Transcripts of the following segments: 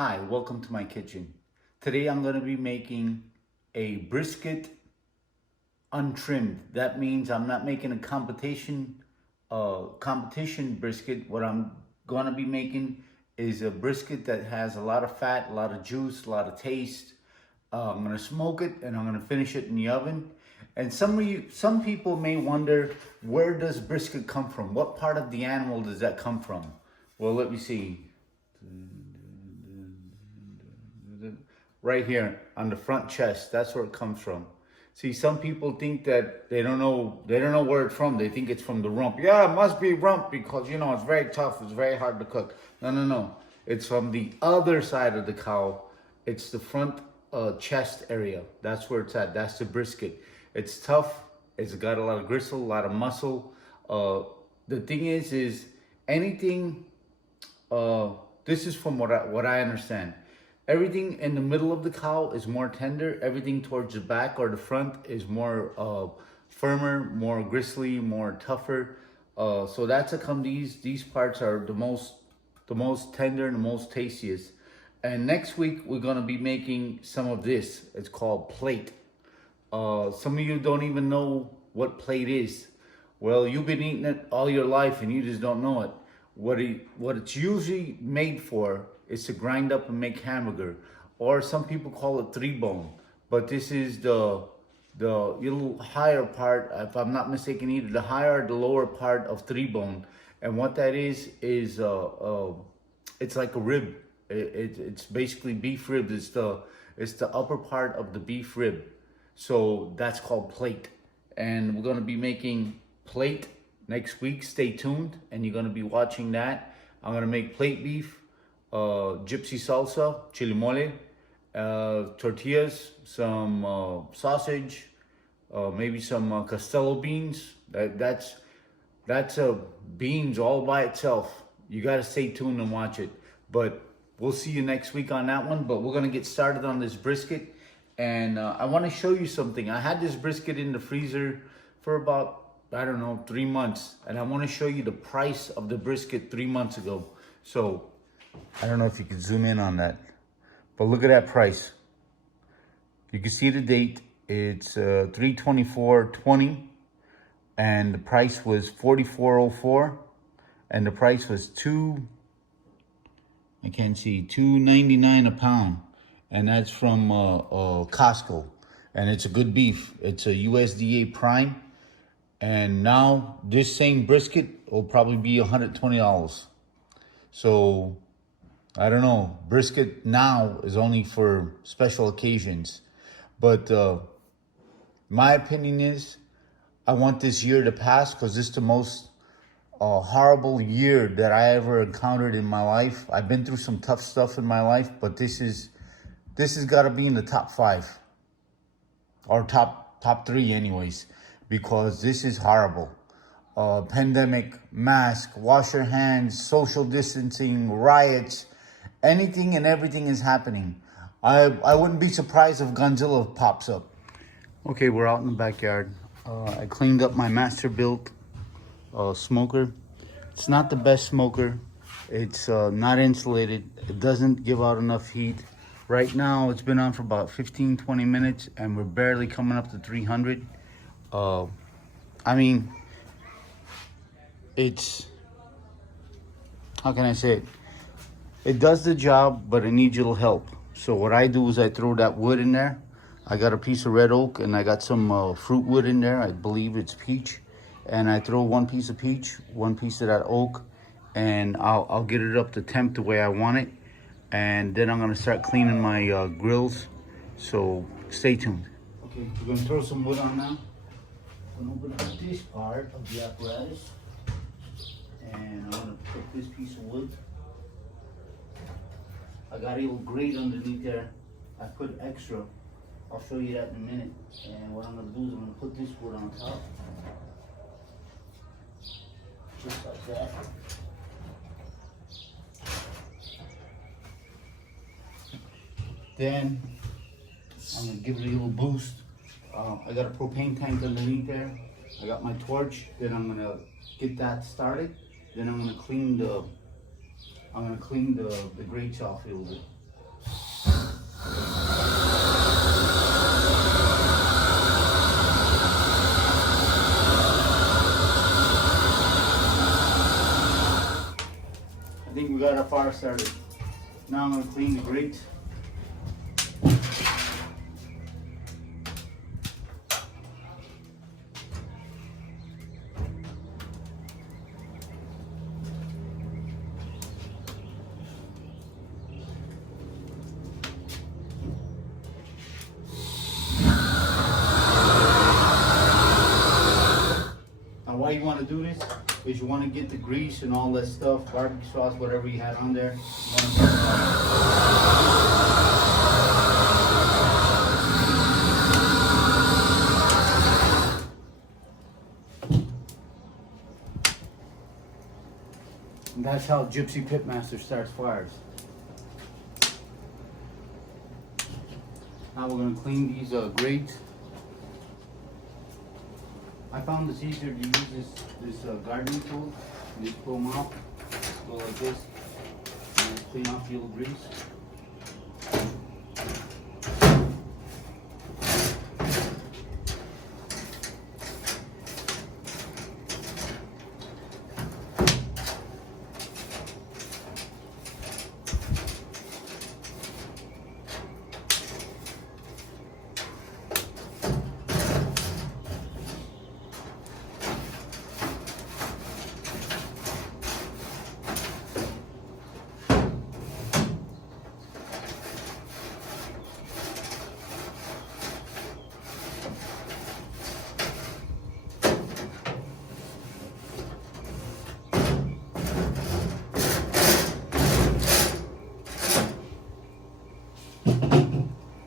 Hi, welcome to my kitchen. Today I'm going to be making a brisket untrimmed. That means I'm not making a competition brisket. What I'm going to be making is a brisket that has a lot of fat, a lot of juice, a lot of taste. I'm going to smoke it and I'm going to finish it in the oven. And some people may wonder, where does brisket come from? What part of the animal does that come from? Well, let me see. Right here on the front chest, that's where it comes from. See, some people think that they don't know where it's from. They think it's from the rump. Yeah, it must be rump because it's very tough, it's very hard to cook. No. It's from the other side of the cow. It's the front chest area. That's where it's at. That's the brisket. It's tough. It's got a lot of gristle, a lot of muscle. The thing is anything. This is from what I understand. Everything in the middle of the cow is more tender. Everything towards the back or the front is more firmer, more gristly, more tougher. So that's how come these parts are the most tender and the most tastiest. And next week we're gonna be making some of this. It's called plate. Some of you don't even know what plate is. Well, you've been eating it all your life and you just don't know it. What it's usually made for is to grind up and make hamburger, or some people call it 3-bone. But this is the little higher part, if I'm not mistaken, either the higher or the lower part of 3-bone. And what that is it's like a rib. It's basically beef rib. It's the upper part of the beef rib. So that's called plate. And we're gonna be making plate next week. Stay tuned, and you're gonna be watching that. I'm gonna make plate beef, gypsy salsa, chili mole, tortillas, some sausage, maybe some Castello beans. That's beans all by itself. You gotta stay tuned and watch it. But we'll see you next week on that one. But we're gonna get started on this brisket, and I want to show you something. I had this brisket in the freezer for about, I don't know, 3 months, and I want to show you the price of the brisket 3 months ago. So I don't know if you can zoom in on that, but look at that price. You can see the date. It's 3/24/20, and the price was $44.04, and the price was $2.99 a pound, and that's from Costco, and it's a good beef. It's a USDA prime, and now this same brisket will probably be $120. So I don't know, brisket now is only for special occasions. But my opinion is, I want this year to pass because this is the most horrible year that I ever encountered in my life. I've been through some tough stuff in my life, but this has got to be in the top 5 or top 3 anyways, because this is horrible. Pandemic, mask, wash your hands, social distancing, riots, anything and everything is happening. I wouldn't be surprised if Godzilla pops up. Okay, we're out in the backyard. I cleaned up my Masterbuilt smoker. It's not the best smoker. It's not insulated. It doesn't give out enough heat. Right now, it's been on for about 15-20 minutes, and we're barely coming up to 300. I mean, it's, how can I say it? It does the job, but it needs a little help. So what I do is I throw that wood in there. I got a piece of red oak, and I got some fruit wood in there. I believe it's peach. And I throw one piece of peach, one piece of that oak, and I'll get it up to temp the way I want it. And then I'm gonna start cleaning my grills. So stay tuned. Okay, we're gonna throw some wood on now. I'm gonna open up this part of the apparatus, and I'm gonna put this piece of wood. I got a little grate underneath there. I put extra. I'll show you that in a minute. And what I'm gonna do is I'm gonna put this wood on top. Just like that. Then I'm gonna give it a little boost. I got a propane tank underneath there. I got my torch. Then I'm gonna get that started. Then I'm gonna clean the grates off a little bit. I think we got our fire started. Now I'm gonna clean the grates. Now why you wanna do this is you wanna get the grease and all that stuff, barbecue sauce, whatever you had on there. You wanna burn it off. And that's how Gypsy Pitmaster starts fires. Now we're going to clean these grates. I found this easier to use this gardening tool. You just pull them out, go like this, and just clean off the little grease.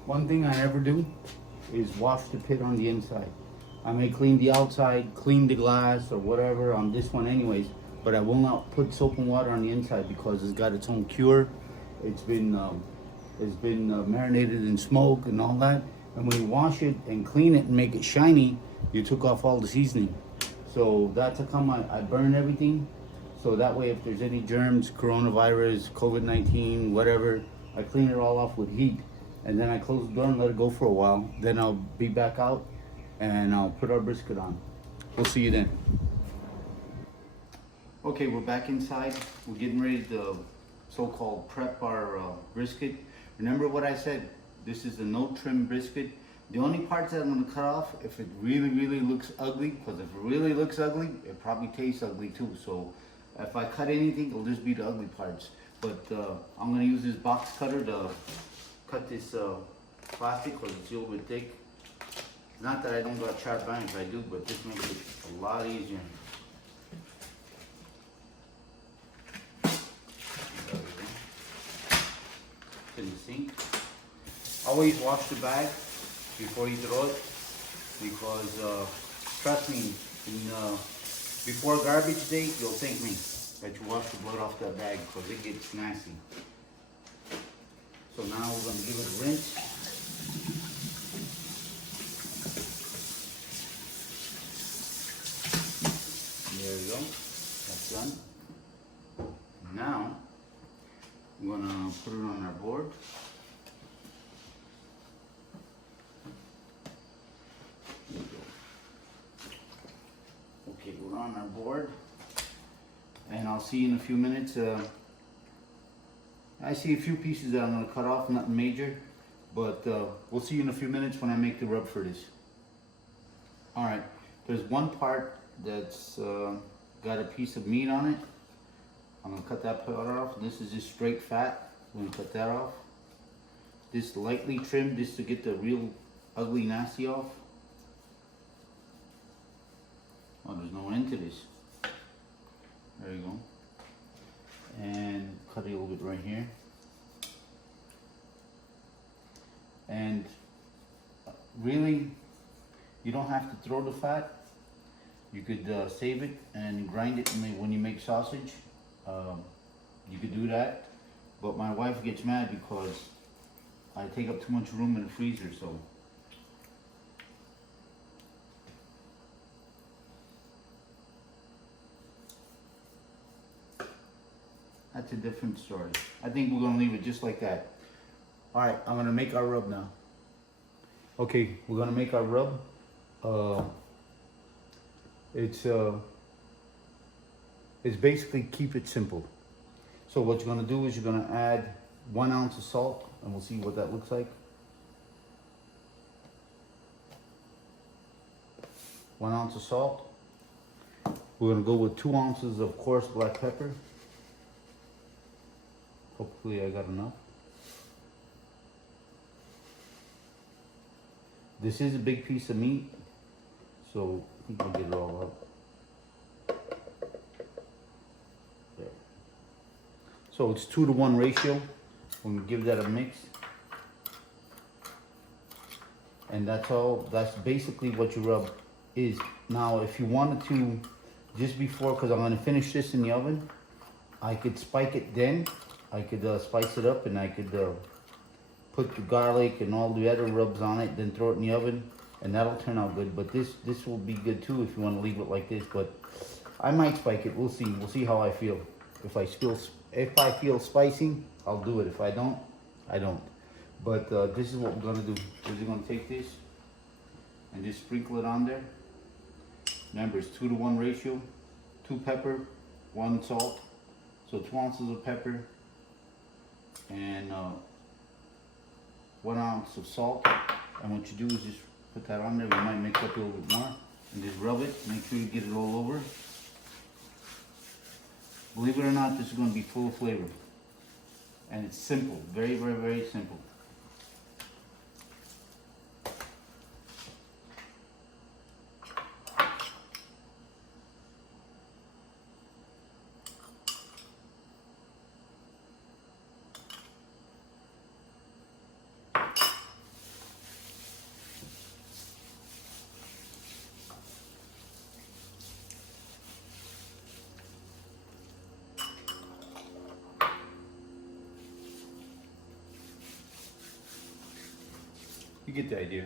One thing I never do is wash the pit on the inside. I may clean the outside, clean the glass or whatever on this one anyways, but I will not put soap and water on the inside because it's got its own cure. It's been marinated in smoke and all that. And when you wash it and clean it and make it shiny, you took off all the seasoning. So that's how come I burn everything. So that way if there's any germs, coronavirus, COVID-19, whatever, I clean it all off with heat. And then I close the door and let it go for a while. Then I'll be back out and I'll put our brisket on. We'll see you then. Okay, we're back inside. We're getting ready to so-called prep our brisket. Remember what I said? This is a no trim brisket. The only parts that I'm gonna cut off if it really looks ugly, because if it really looks ugly, it probably tastes ugly too. So if I cut anything, it'll just be the ugly parts. But I'm gonna use this box cutter to cut this plastic because it's a little bit thick. Not that I don't got sharp bangs, I do, but this makes it a lot easier. In the sink. Always wash the bag before you throw it because trust me, before garbage day, you'll thank me that you wash the blood off that bag because it gets nasty. So now we're going to give it a rinse. There we go. That's done. Now we're going to put it on our board. There we go. Okay, we're on our board. And I'll see you in a few minutes. I see a few pieces that I'm going to cut off, nothing major, but we'll see you in a few minutes when I make the rub for this. Alright, there's one part that's got a piece of meat on it. I'm going to cut that part off. This is just straight fat. I'm going to cut that off. This lightly trimmed just to get the real ugly nasty off. Oh, there's no end to this. There you go. And cut it a little bit right here. And really, you don't have to throw the fat. You could save it and grind it when you make sausage. You could do that. But my wife gets mad because I take up too much room in the freezer, so. That's a different story. I think we're gonna leave it just like that. All right, I'm gonna make our rub now. Okay, we're gonna make our rub. It's basically keep it simple. So what you're gonna do is you're gonna add 1 ounce of salt, and we'll see what that looks like. 1 ounce of salt. We're gonna go with 2 ounces of coarse black pepper. Hopefully I got enough. This is a big piece of meat, so I think I'll get it all out. There. So it's 2-to-1 ratio. We're gonna give that a mix. And that's all, that's basically what your rub is. Now, if you wanted to, just before, because I'm gonna finish this in the oven, I could spike it then. I could spice it up, and I could put the garlic and all the other rubs on it, then throw it in the oven, and that'll turn out good. But this will be good too if you want to leave it like this. But I might spike it. We'll see. We'll see how I feel. If I feel spicy, I'll do it. If I don't, I don't. But this is what we're gonna do. We're gonna take this and just sprinkle it on there. Remember, it's 2-to-1 ratio. 2 pepper, 1 salt. So 2 ounces of pepper and 1 ounce of salt. And what you do is just put that on there. We might mix up a little bit more and just rub it. Make sure you get it all over. Believe it or not, this is going to be full of flavor. And it's simple. Very, very, very simple. You get the idea.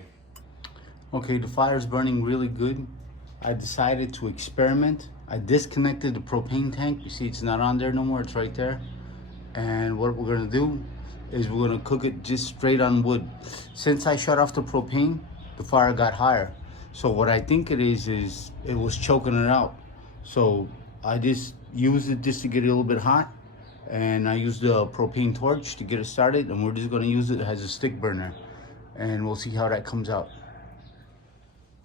Okay, the fire's burning really good. I decided to experiment. I disconnected the propane tank. You see it's not on there no more, it's right there. And what we're gonna do is we're gonna cook it just straight on wood. Since I shut off the propane, the fire got higher. So what I think it is it was choking it out. So I just used it just to get it a little bit hot. And I used the propane torch to get it started, and we're just gonna use it as a stick burner. And we'll see how that comes out.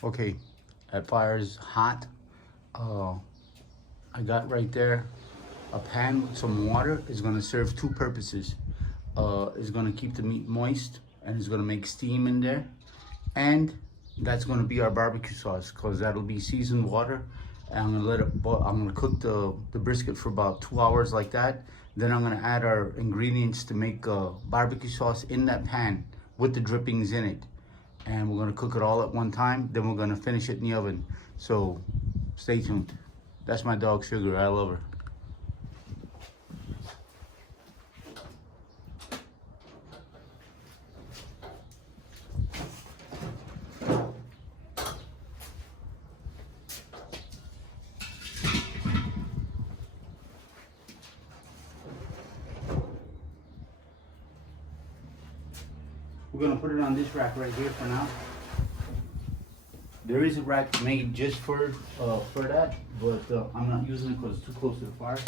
Okay, that fire is hot. I got right there a pan with some water. It's gonna serve 2 purposes. It's gonna keep the meat moist, and it's gonna make steam in there. And that's gonna be our barbecue sauce, because that'll be seasoned water. And I'm gonna let it boil. I'm gonna cook the brisket for about 2 hours like that. Then I'm gonna add our ingredients to make barbecue sauce in that pan with the drippings in it. And we're gonna cook it all at one time, then we're gonna finish it in the oven. So stay tuned. That's my dog Sugar, I love her. We're gonna put it on this rack right here for now. There is a rack made just for that, but I'm not using it because it's too close to the fire.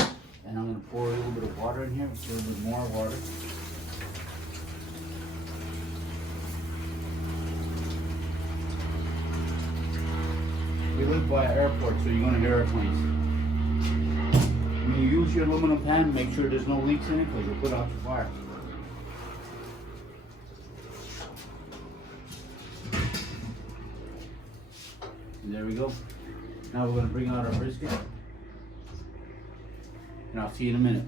And I'm gonna pour a little bit of water in here, a little bit more water. We live by an airport, so you're gonna hear airplanes. When you use your aluminum pan, make sure there's no leaks in it, because you'll put out the fire. And there we go. Now we're going to bring out our brisket. And I'll see you in a minute.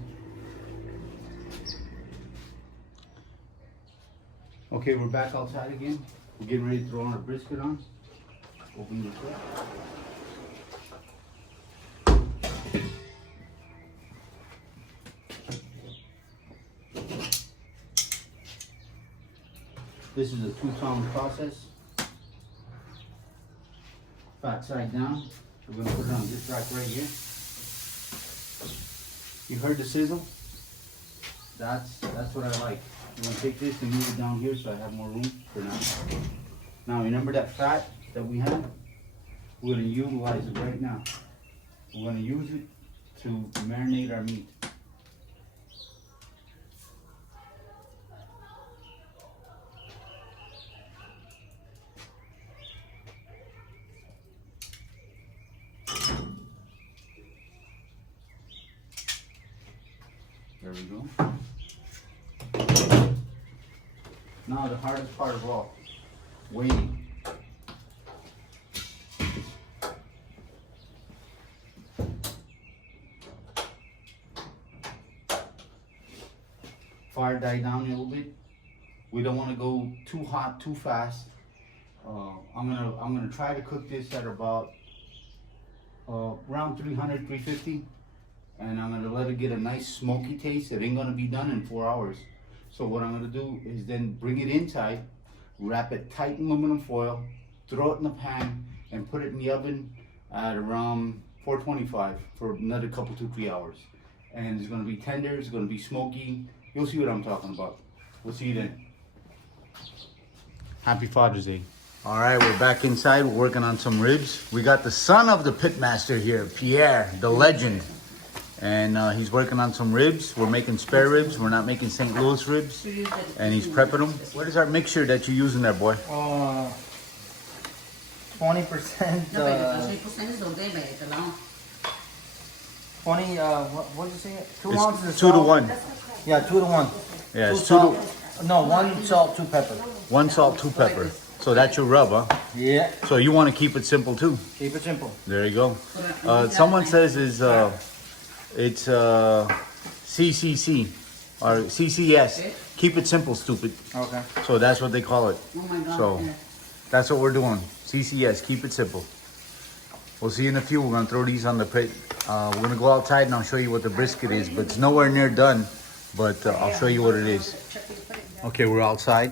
Okay, we're back outside again. We're getting ready to throw our brisket on. Open this up. This is a 2-pound process. Fat side down. We're going to put it on this rack right here. You heard the sizzle? That's what I like. I'm gonna take this and move it down here so I have more room for now. Now remember that fat that we had? We're gonna utilize it right now. We're gonna use it to marinate our meat. There we go. Now the hardest part of all, waiting. Fire die down a little bit. We don't want to go too hot too fast. I'm gonna try to cook this at about around 300, 350, and I'm gonna let it get a nice smoky taste. It ain't gonna be done in 4 hours. So what I'm gonna do is then bring it inside, wrap it tight in aluminum foil, throw it in the pan, and put it in the oven at around 425 for another couple, 2-3 hours. And it's gonna be tender. It's gonna be smoky. You'll see what I'm talking about. We'll see you then. Happy Father's Day. All right, we're back inside. We're working on some ribs. We got the son of the pitmaster here, Pierre, the legend. And he's working on some ribs. We're making spare ribs. We're not making St. Louis ribs. And he's prepping them. What is our mixture that you're using there, boy? 20%. 20, what did you say? 2 ounces of 2 to salt. 1. Yeah, 2 to 1. Yeah, it's 2 salt. to... No, 1 salt, 2 pepper. 1 salt, 2 pepper. So that's your rub, huh? Yeah. So you want to keep it simple too? Keep it simple. There you go. Someone says it's CCC or CCS. Keep it simple, stupid. Okay. So that's what they call it. Oh my God. So that's what we're doing. CCS, keep it simple. We'll see you in a few. We're gonna throw these on the pit. We're gonna go outside and I'll show you what the brisket is, but it's nowhere near done. But I'll show you what it is. Okay, we're outside.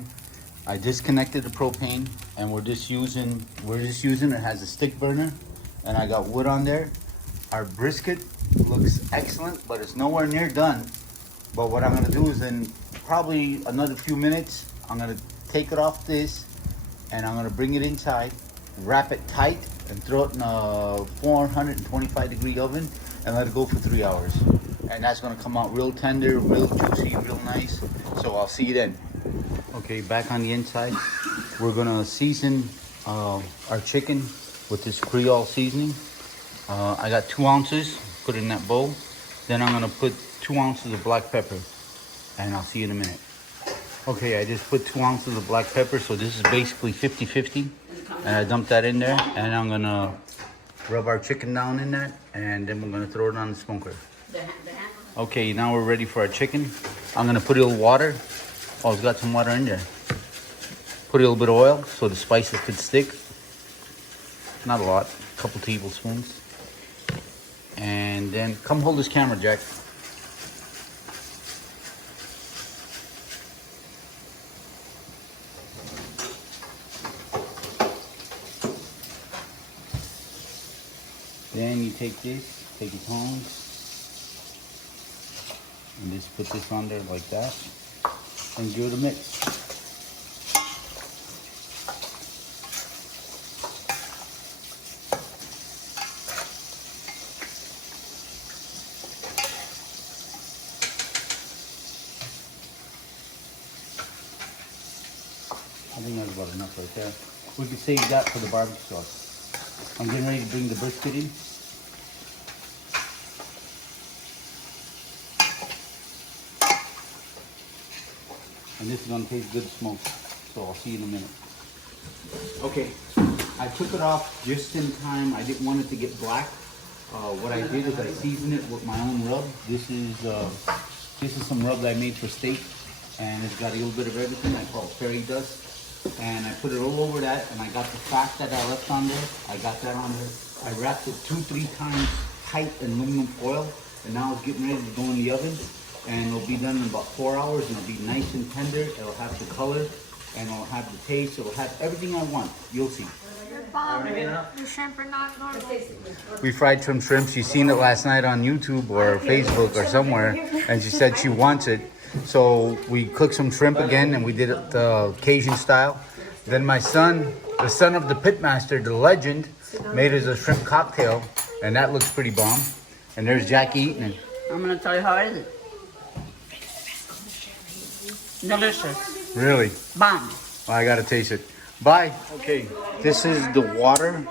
I disconnected the propane and we're just using it has a stick burner and I got wood on there. Our brisket looks excellent, but it's nowhere near done. But what I'm gonna do is in probably another few minutes, I'm gonna take it off this and I'm gonna bring it inside, wrap it tight and throw it in a 425-degree oven and let it go for 3 hours. And that's gonna come out real tender, real juicy, real nice. So I'll see you then. Okay, back on the inside, we're gonna season our chicken with this Creole seasoning. I got 2 ounces, put it in that bowl. Then I'm gonna put 2 ounces of black pepper, and I'll see you in a minute. Okay, I just put 2 ounces of black pepper, so this is basically 50-50. And I dumped that in there, and I'm gonna rub our chicken down in that, and then we're gonna throw it on the smoker. Okay, now we're ready for our chicken. I'm gonna put a little water. Oh, it's got some water in there. Put a little bit of oil so the spices could stick. Not a lot, a couple tablespoons. And then, come hold this camera, Jack. Then you take this, take your tongs, and just put this on there like that. And give it a mix. I think that's about enough right there. We could save that for the barbecue sauce. I'm getting ready to bring the brisket in. And this is gonna taste good smoked. So I'll see you in a minute. Okay, I took it off just in time. I didn't want it to get black. What I did is I seasoned it with my own rub. This is some rub that I made for steak. And it's got a little bit of everything. I call it fairy dust. And I put it all over that, and I got the fat that I left on there. I got that on there. I wrapped it 2-3 times tight in aluminum foil, and now it's getting ready to go in the oven. And it'll be done in about 4 hours, and it'll be nice and tender. It'll have the color, and it'll have the taste. It'll have everything I want. You'll see. Bob, your shrimp are not normal. We fried some shrimp. She's seen it last night on YouTube or Facebook or somewhere, and she said she wants it. So we cooked some shrimp again, and we did it the Cajun style. Then my son, the son of the pitmaster, the legend, made us a shrimp cocktail, and that looks pretty bomb. And there's Jackie eating it. I'm gonna tell you how it is. Delicious. Really? Bomb. Well, I gotta taste it. Bye. Okay, this is the water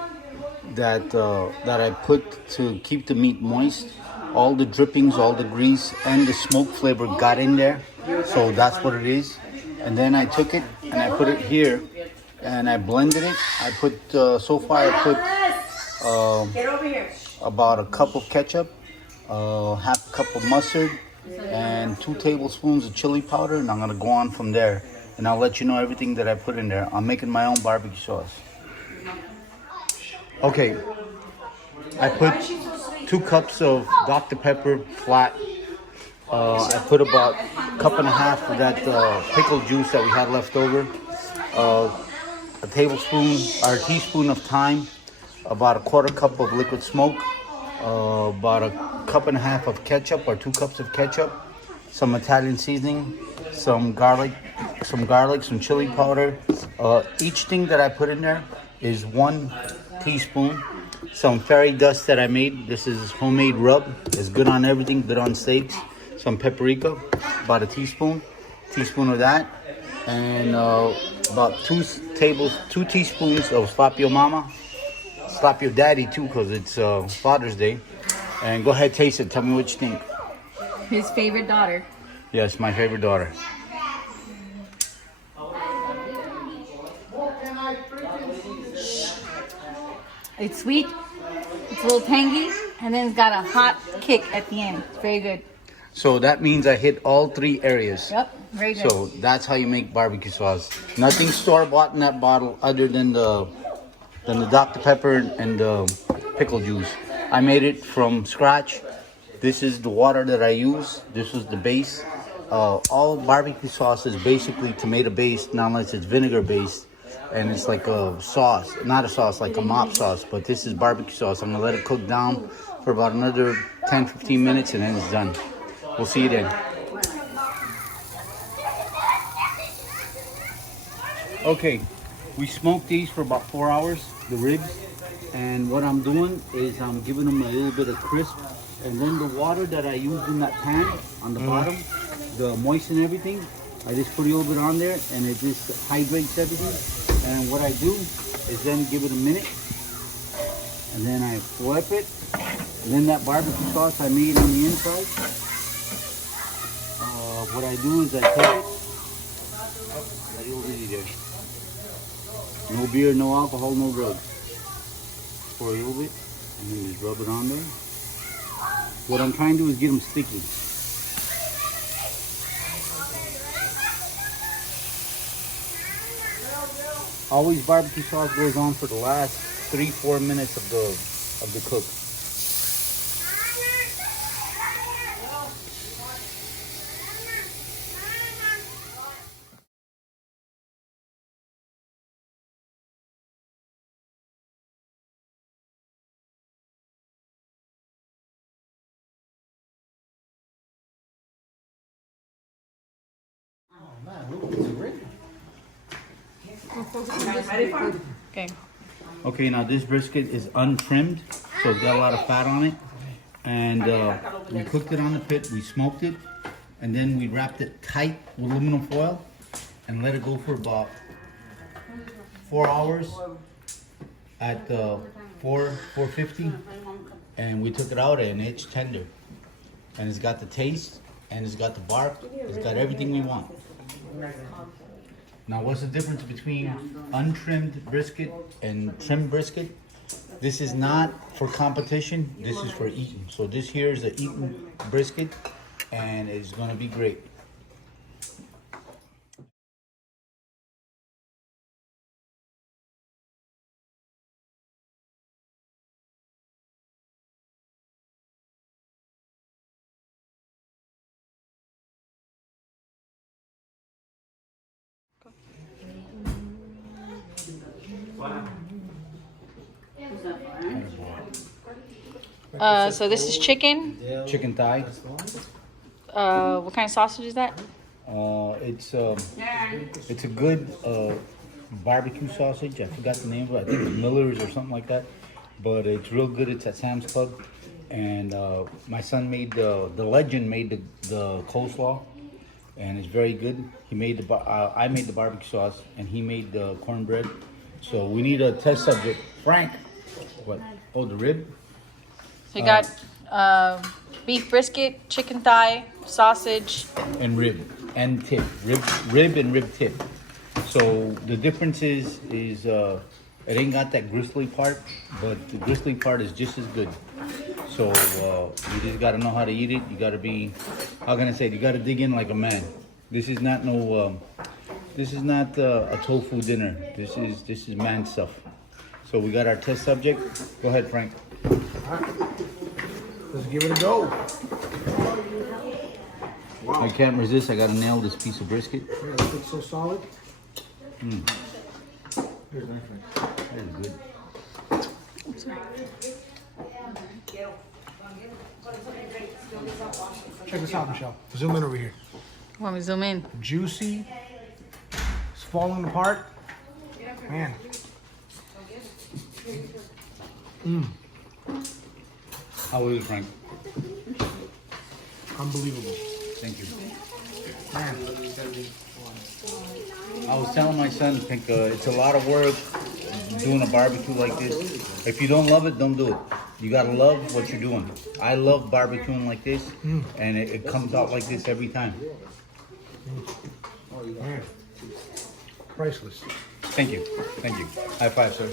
that I put to keep the meat moist. All the drippings, all the grease, and the smoke flavor got in there. So that's what it is. And then I took it and I put it here, and I blended it. I put so far I put about a cup of ketchup, half a cup of mustard, and 2 tablespoons of chili powder, and I'm gonna go on from there. And I'll let you know everything that I put in there. I'm making my own barbecue sauce. Okay, I put 2 cups of Dr. Pepper flat. I put about a cup and a half of that pickle juice that we had left over. A tablespoon or a teaspoon of thyme. About a 1/4 cup of liquid smoke. About a cup and a half of ketchup or 2 cups of ketchup. Some Italian seasoning. Some garlic, some chili powder. Each thing that I put in there is 1 teaspoon. Some fairy dust that I made. This is homemade rub. It's good on everything, good on steaks. Some paprika, about a teaspoon of that. And about 2 teaspoons of slap your mama. Slap your daddy too, because it's Father's Day. And go ahead, taste it. Tell me what you think. His favorite daughter. Yes, my favorite daughter. It's sweet, it's a little tangy, and then it's got a hot kick at the end. It's very good. So that means I hit all 3 areas. Yep, very good. So that's how you make barbecue sauce. Nothing store-bought in that bottle other than the Dr. Pepper and the pickle juice. I made it from scratch. This is the water that I use. This was the base. All barbecue sauce is basically tomato-based, not unless it's vinegar-based. And it's like a sauce, not a sauce, like a mop sauce, but this is barbecue sauce. I'm gonna let it cook down for about another 10-15 minutes, and then it's done. We'll see you then. Okay, we smoked these for about 4 hours, the ribs. And what I'm doing is I'm giving them a little bit of crisp. And then the water that I used in that pan on the bottom, the moisten everything, I just put a little bit on there, and it just hydrates everything. And what I do is then give it a minute, and then I flip it. And then that barbecue sauce I made on the inside, what I do is I take it, let it over there. No beer, no alcohol, no drugs. Pour a little bit, and then just rub it on there. What I'm trying to do is get them sticky. Always barbecue sauce goes on for the last 3-4 minutes of the cook. Okay. Okay, now this brisket is untrimmed, so it's got a lot of fat on it. And we cooked it on the pit, we smoked it, and then we wrapped it tight with aluminum foil and let it go for about 4 hours at 450. And we took it out and it's tender. And it's got the taste, and it's got the bark, it's got everything we want. Now, what's the difference between untrimmed brisket and trimmed brisket? This is not for competition, this is for eating. So this here is an eaten brisket, and it's gonna be great. So this is chicken, Chicken thigh. what kind of sausage is that? It's a good barbecue sausage. I forgot the name of it. I think it's Miller's or something like that. But it's real good. It's at Sam's Club. And my son made the legend made the coleslaw, and it's very good. He made I made the barbecue sauce, and he made the cornbread. So we need a test subject. Frank. What? Oh, the rib. So you got beef brisket, chicken thigh, sausage. And rib and tip, rib and rib tip. So the difference is it ain't got that gristly part, but the gristly part is just as good. So you just gotta know how to eat it. You gotta be, how can I say it? You gotta dig in like a man. This is not a tofu dinner. This is man stuff. So we got our test subject. Go ahead, Frank. Let's give it a go. I can't resist. I gotta nail this piece of brisket. Yeah, it's so solid. Here's my friend. That is good. Check this out, Michelle. Zoom in over here. Want me to zoom in? Juicy. It's falling apart. Man. How is it, Frank? Unbelievable. Thank you. Man. I was telling my son, think it's a lot of work doing a barbecue like this. If you don't love it, don't do it. You gotta love what you're doing. I love barbecuing like this, and it comes out like this every time. Man. Priceless. Thank you. Thank you. High five, sir.